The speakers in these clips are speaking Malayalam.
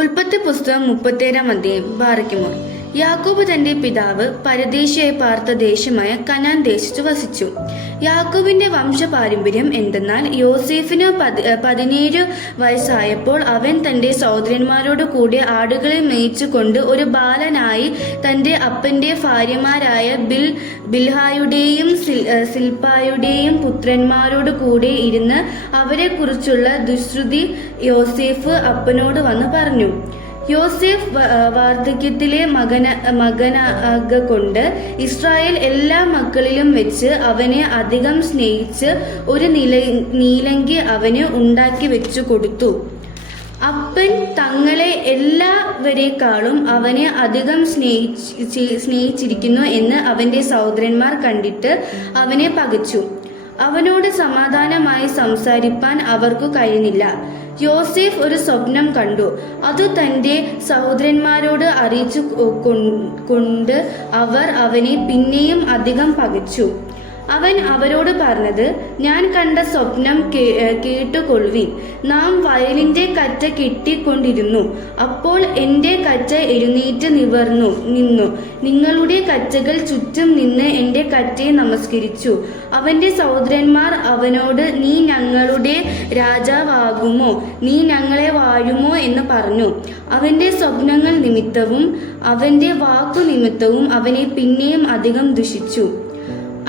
ഉൽപ്പത്തി പുസ്തകം 37-ാം അധ്യായം. ബാറയ്ക്കുമോർ. യാക്കോബ് തന്റെ പിതാവ് പരദേശിയായി പാർത്ത ദേശമായ കനാൻ ദേശത്തു വസിച്ചു. യാക്കോബിന്റെ വംശപാരമ്പര്യം എന്തെന്നാൽ, യോസേഫിന് 17 വയസ്സായപ്പോൾ അവൻ തന്റെ സഹോദരന്മാരോട് കൂടെ ആടുകളെ മേയിച്ചുകൊണ്ട് ഒരു ബാലനായി തന്റെ അപ്പന്റെ ഭാര്യമാരായ ബിൽഹായുടെയും സിൽപ്പായുടെയും പുത്രന്മാരോട് കൂടെ ഇരുന്ന് അവരെക്കുറിച്ചുള്ള ദുശ്രുതി യോസേഫ് അപ്പനോട് വന്ന് പറഞ്ഞു. യോസേഫ് വാർദ്ധക്യത്തിലെ മകനാകൊണ്ട് ഇസ്രായേൽ എല്ലാ മക്കളിലും വെച്ച് അവനെ അധികം സ്നേഹിച്ച് ഒരു നീലങ്കി അവന് ഉണ്ടാക്കി വെച്ചു കൊടുത്തു. അപ്പൻ തങ്ങളെ എല്ലാവരെക്കാളും അവനെ അധികം സ്നേഹിച്ചിരിക്കുന്നു എന്ന് അവന്റെ സഹോദരന്മാർ കണ്ടിട്ട് അവനെ പകച്ചു. അവനോട് സമാധാനമായി സംസാരിപ്പാൻ അവർക്കു കഴിഞ്ഞില്ല. യോസേഫ് ഒരു സ്വപ്നം കണ്ടു. അത് തന്റെ സഹോദരന്മാരോട് അറിയിച്ചു കൊണ്ട് അവർ അവനെ പിന്നെയും അധികം പകച്ചു. അവൻ അവരോട് പറഞ്ഞത്, ഞാൻ കണ്ട സ്വപ്നം കേട്ടുകൊള്ളുവിൻ. നാം വയലിന്റെ കറ്റ കെട്ടിക്കൊണ്ടിരുന്നു. അപ്പോൾ എന്റെ കറ്റ എഴുന്നേറ്റ് നിന്നു. നിങ്ങളുടെ കറ്റകൾ ചുറ്റും നിന്ന് എന്റെ കറ്റയെ നമസ്കരിച്ചു. അവന്റെ സഹോദരന്മാർ അവനോട്, നീ ഞങ്ങളുടെ രാജാവാകുമോ? നീ ഞങ്ങളെ വാഴുമോ എന്ന് പറഞ്ഞു. അവന്റെ സ്വപ്നങ്ങൾ നിമിത്തവും അവന്റെ വാക്കു നിമിത്തവും അവനെ പിന്നെയും അധികം ദുഷിച്ചു.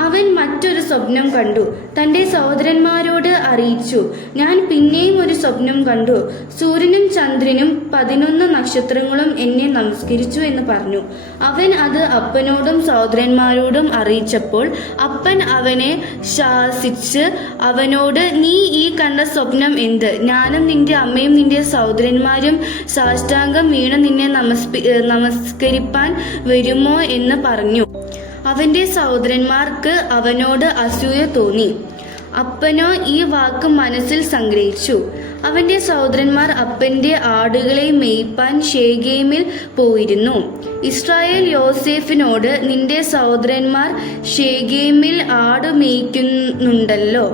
അവൻ മറ്റൊരു സ്വപ്നം കണ്ടു. തന്റെ സഹോദരന്മാരോട് അറിയിച്ചു, ഞാൻ പിന്നെയും ഒരു സ്വപ്നം കണ്ടു. സൂര്യനും ചന്ദ്രനും 11 നക്ഷത്രങ്ങളും എന്നെ നമസ്കരിച്ചു എന്ന് പറഞ്ഞു. അവൻ അത് അപ്പനോടും സഹോദരന്മാരോടും അറിയിച്ചപ്പോൾ അപ്പൻ അവനെ ശാസിച്ച് അവനോട്, നീ ഈ കണ്ട സ്വപ്നം എന്ത്? ഞാനും നിന്റെ അമ്മയും നിന്റെ സഹോദരന്മാരും സാഷ്ടാംഗം വീണ് നിന്നെ നമസ്കരിപ്പാൻ വരുമോ എന്ന് പറഞ്ഞു. അവന്റെ സഹോദരന്മാർക്ക് അവനോട് അസൂയ തോന്നി. അപ്പനോ ഈ വാക്ക് മനസ്സിൽ സംഗ്രഹിച്ചു. അവന്റെ സഹോദരന്മാർ അപ്പന്റെ ആടുകളെ മേയ്പ്പാൻ ശേഖേമിൽ പോയിരുന്നു. ഇസ്രായേൽ യോസേഫിനോട്, നിന്റെ സഹോദരന്മാർ ശേഖേമിൽ ആട് മേയ്ക്കുന്നുണ്ടല്ലോ,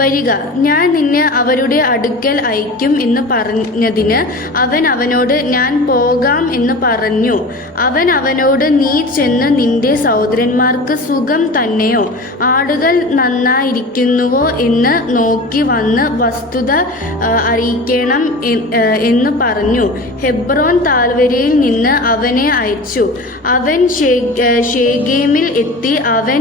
വരിക, ഞാൻ നിന്നെ അവരുടെ അടുക്കൽ അയക്കും എന്ന് പറഞ്ഞതിന് അവൻ അവനോട്, ഞാൻ പോകാം എന്ന് പറഞ്ഞു. അവൻ അവനോട്, നീ ചെന്ന് നിന്റെ സഹോദരന്മാർക്ക് സുഖം തന്നെയോ, ആടുകൾ നന്നായിരിക്കുന്നുവോ എന്ന് നോക്കി വന്ന് വസ്തുത അറിയിക്കണം എന്ന് പറഞ്ഞു. ഹെബ്രോൻ താഴ്വരയിൽ നിന്ന് അവനെ അയച്ചു. അവൻ ശേഖേമിൽ എത്തി. അവൻ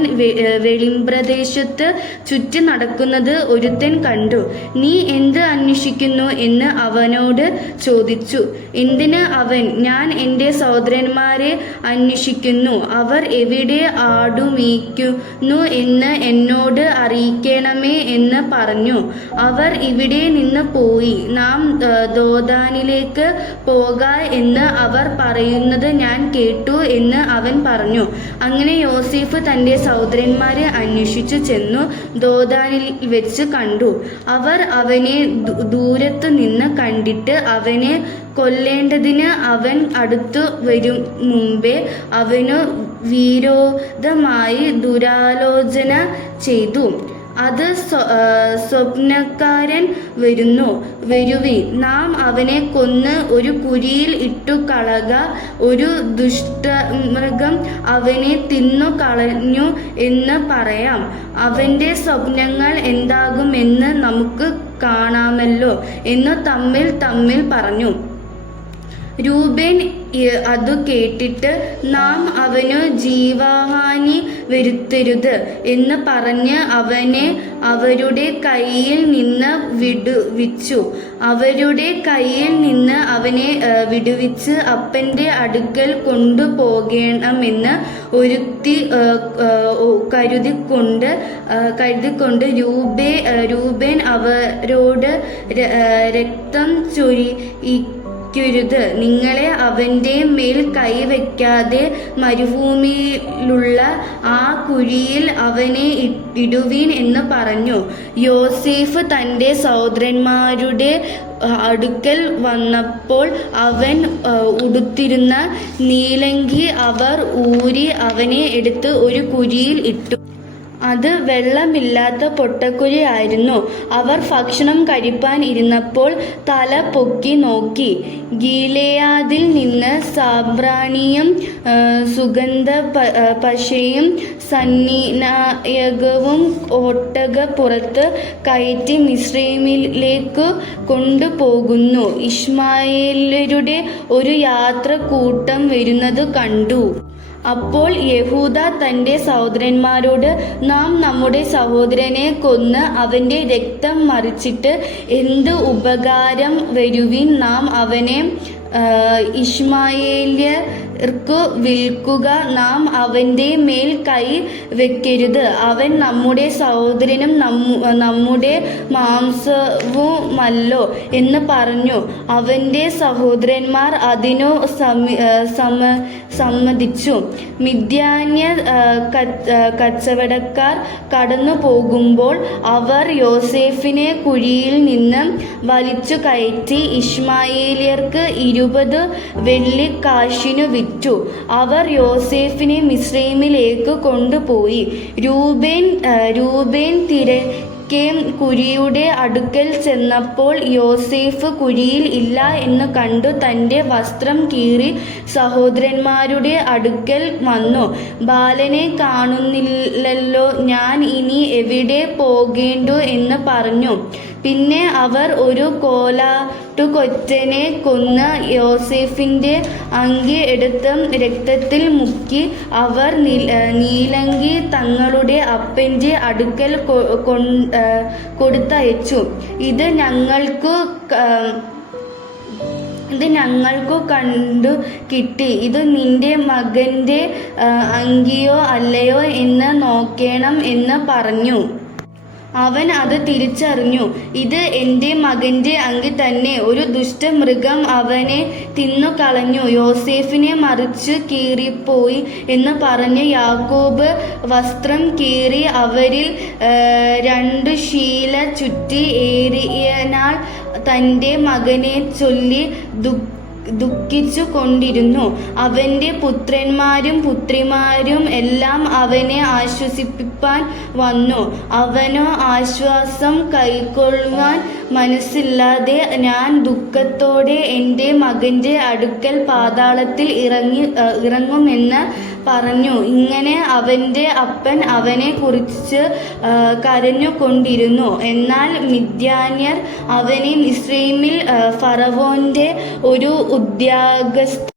വെളിമ്പ്രദേശത്ത് ചുറ്റി നടക്കുന്നത് ഒരുത്തൻ കണ്ടു. നീ എന്ത് അന്വേഷിക്കുന്നു എന്ന് അവനോട് ചോദിച്ചു. എന്തിന് അവൻ, ഞാൻ എൻ്റെ സഹോദരന്മാരെ അന്വേഷിക്കുന്നു. അവർ എവിടെ ആടുമേയ്ക്കുന്നു എന്ന് എന്നോട് അറിയിക്കണമേ എന്ന് പറഞ്ഞു. അവർ ഇവിടെ നിന്ന് പോയി, നാം ദോദാനിലേക്ക് പോക എന്ന് അവർ പറയുന്നത് ഞാൻ കേട്ടു എന്ന് അവൻ പറഞ്ഞു. അങ്ങനെ യോസേഫ് തന്റെ സഹോദരന്മാരെ അന്വേഷിച്ചു ചെന്നു ദോദാനിൽ വെച്ച് കണ്ടു. അവർ അവനെ ദൂരത്തു നിന്ന് കണ്ടിട്ട് അവനെ കൊല്ലേണ്ടതിന് അവൻ അടുത്തു വരും മുമ്പേ അവനു വിരോധമായി ദുരാലോചന ചെയ്തു. അത് സ്വപ്നക്കാരൻ വരുവിൻ, നാം അവനെ കൊന്ന് ഒരു കുഴിയിൽ ഇട്ടുകളക. ഒരു ദുഷ്ടമൃഗം അവനെ തിന്നു കളഞ്ഞു എന്ന് പറയാം. അവന്റെ സ്വപ്നങ്ങൾ എന്താകുമെന്ന് നമുക്ക് കാണാമല്ലോ എന്ന് തമ്മിൽ പറഞ്ഞു. രൂബേൻ അതു കേട്ടിട്ട്, നാം അവനു ജീവഹാനി വരുത്തരുത് എന്ന് പറഞ്ഞ് അവനെ അവരുടെ കയ്യിൽ നിന്ന് വിടുവിച്ചു. അവരുടെ കയ്യിൽ നിന്ന് അവനെ വിടുവിച്ച് അപ്പന്റെ അടുക്കൽ കൊണ്ടുപോകണമെന്ന് ഒരുത്തി കരുതിക്കൊണ്ട് രൂബേൻ അവരോട്, രക്തം ചൊരിയരുത്, നിങ്ങളെ അവന്റെ മേൽ കൈവയ്ക്കാതെ മരുഭൂമിയിലുള്ള ആ കുഴിയിൽ അവനെ ഇടുവീൻ എന്ന് പറഞ്ഞു. യോസേഫ് തന്റെ സഹോദരന്മാരുടെ അടുക്കൽ വന്നപ്പോൾ അവൻ ഉടുത്തിരുന്ന നീലങ്കി അവർ ഊരി അവനെ എടുത്ത് ഒരു കുഴിയിൽ ഇട്ടു. അത് വെള്ളമില്ലാത്ത പൊട്ടക്കുഴിയായിരുന്നു. അവർ ഭക്ഷണം കഴിപ്പാൻ ഇരുന്നപ്പോൾ തല പൊക്കി നോക്കി. ഗിലെയാദിൽ നിന്ന് സാമ്പ്രാണിയും സുഗന്ധ പശയും സന്നിനായകവും ഒട്ടകപ്പുറത്ത് കയറ്റി മിസ്രയീമിലേക്കു കൊണ്ടുപോകുന്നു. ഇശ്മായേല്യരുടെ ഒരു യാത്രക്കൂട്ടം വരുന്നത് കണ്ടു. അപ്പോൾ യെഹൂദ തന്റെ സഹോദരന്മാരോട്, നാം നമ്മുടെ സഹോദരനെ കൊന്ന് അവന്റെ രക്തം മറിച്ചിട്ട് എന്ത് ഉപകാരം വരുവിൻ? നാം അവനെ ഇശ്മായേല്യർക്കു വിൽക്കുക. നാം അവന്റെ മേൽ കൈ വെക്കരുത്. അവൻ നമ്മുടെ സഹോദരനും നമ്മുടെ മാംസവുമല്ലോ എന്ന് പറഞ്ഞു. അവന്റെ സഹോദരന്മാർ അതിനു സമ്മതിച്ചു. മിദ്യാന്യ കച്ചവടക്കാർ കടന്നു പോകുമ്പോൾ അവർ യോസേഫിനെ കുഴിയിൽ നിന്ന് വലിച്ചു കയറ്റി ഇശ്മായേല്യർക്ക് 20 വെള്ളിക്കാശിനു വിറ്റു. അവർ യോസേഫിനെ മിസ്രയീമിലേക്ക് കൊണ്ടുപോയി. രൂബേൻ തിരക്കെ കുഴിയുടെ അടുക്കൽ ചെന്നപ്പോൾ യോസേഫ് കുഴിയിൽ ഇല്ല എന്ന് കണ്ടു തന്റെ വസ്ത്രം കീറി സഹോദരന്മാരുടെ അടുക്കൽ വന്നു. ബാലനെ കാണുന്നില്ലല്ലോ, ഞാൻ ഇനി എവിടെ പോകേണ്ടു എന്ന് പറഞ്ഞു. പിന്നെ അവർ ഒരു കോലാട്ടുകൊറ്റനെ കൊന്ന് യോസേഫിന്റെ അങ്കി എടുത്ത് രക്തത്തിൽ മുക്കി അവർ നീലങ്കി തങ്ങളുടെ അപ്പന്റെ അടുക്കൽ കൊടുത്തയച്ചു. ഇത് ഞങ്ങൾക്കു കണ്ടു കിട്ടി. ഇത് നിന്റെ മകന്റെ അങ്കിയോ അല്ലയോ എന്ന് നോക്കണം എന്ന് പറഞ്ഞു. അവൻ അത് തിരിച്ചറിഞ്ഞു. ഇത് എൻ്റെ മകന്റെ അങ്കി തന്നെ. ഒരു ദുഷ്ടമൃഗം അവനെ തിന്നുകളഞ്ഞു. യോസേഫിനെ മറിച്ചു കീറിപ്പോയി എന്ന് പറഞ്ഞ് യാക്കോബ് വസ്ത്രം കീറി അവരിൽ 2 ശീല ചുറ്റി ഏറിയനാൽ തൻ്റെ മകനെ ചൊല്ലി ദുഃഖിച്ചു കൊണ്ടിരുന്നു. അവന്റെ പുത്രന്മാരും പുത്രിമാരും എല്ലാം അവനെ ആശ്വസിപ്പിപ്പാൻ വന്നു. അവനോ ആശ്വാസം കൈക്കൊള്ളുവാൻ മനസ്സില്ലാതെ ഞാൻ ദുഃഖത്തോടെ എൻ്റെ മകന്റെ അടുക്കൽ പാതാളത്തിൽ ഇറങ്ങുമെന്ന് പറഞ്ഞു. ഇങ്ങനെ അവന്റെ അപ്പൻ അവനെ കുറിച്ച് കരഞ്ഞുകൊണ്ടിരുന്നു. എന്നാൽ മിദ്യാന്യർ അവനെ മിസ്രയീമിൽ ഫറവോന്റെ ഒരു ഉദ്യോഗസ്ഥ